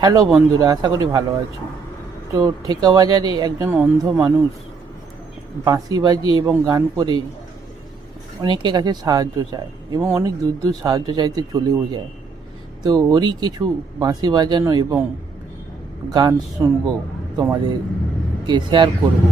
Hello বন্ধুরা, আশা করি ভালো আছো। তো ঠেকা বাজারে একজন অন্ধ মানুষ বাঁশি বাজিয়ে এবং গান করে অনেকের কাছে সাহায্য চায় এবং অনেক দূর দূর সাহায্য চাইতে চলেও যায়। তো ওরই কিছু বাঁশি বাজানো এবং গান শুনবো, তোমাদেরকে শেয়ার করবো।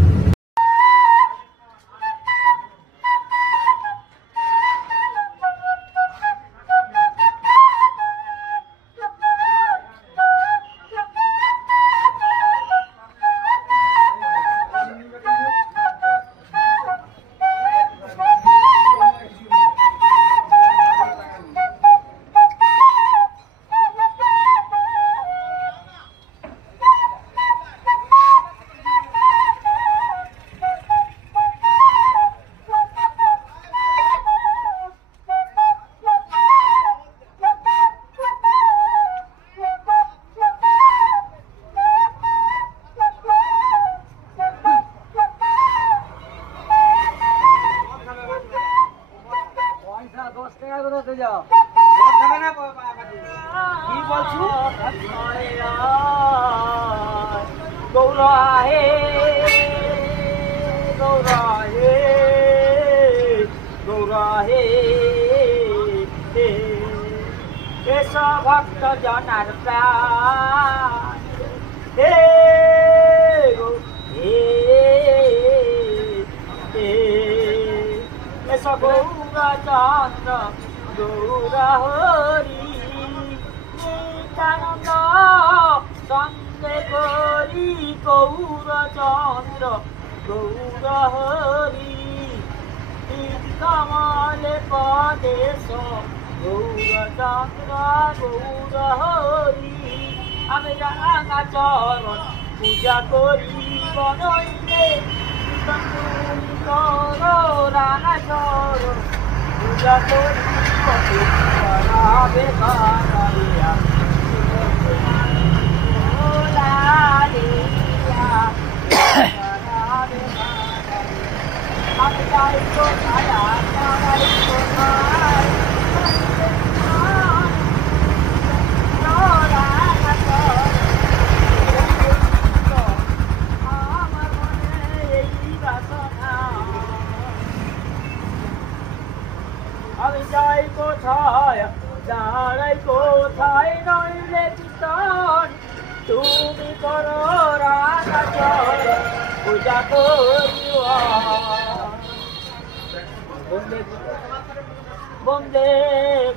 ভক্ত জনার প্রাণ হে এস গৌর চন্দ্র গৌর হরি নিত্যানন্দ সন্দে করি গৌর চন্দ্র গৌর হরি কমলে পদেশ গৌর চন্দ্র গৌর হরি আমি রাঙা চরণ পূজা করি বনইলে রাঙা চরণ পূজা করি আমি যাই কোথায় আমি যাই কোথায় দাঁড়াই কোথায় নইলে চিন্তন তুমি করো রাঙা চরণ পূজা করিও বন্দে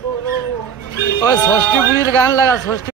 গুরু। ষষ্ঠী পুজোর গান লাগা ষষ্ঠী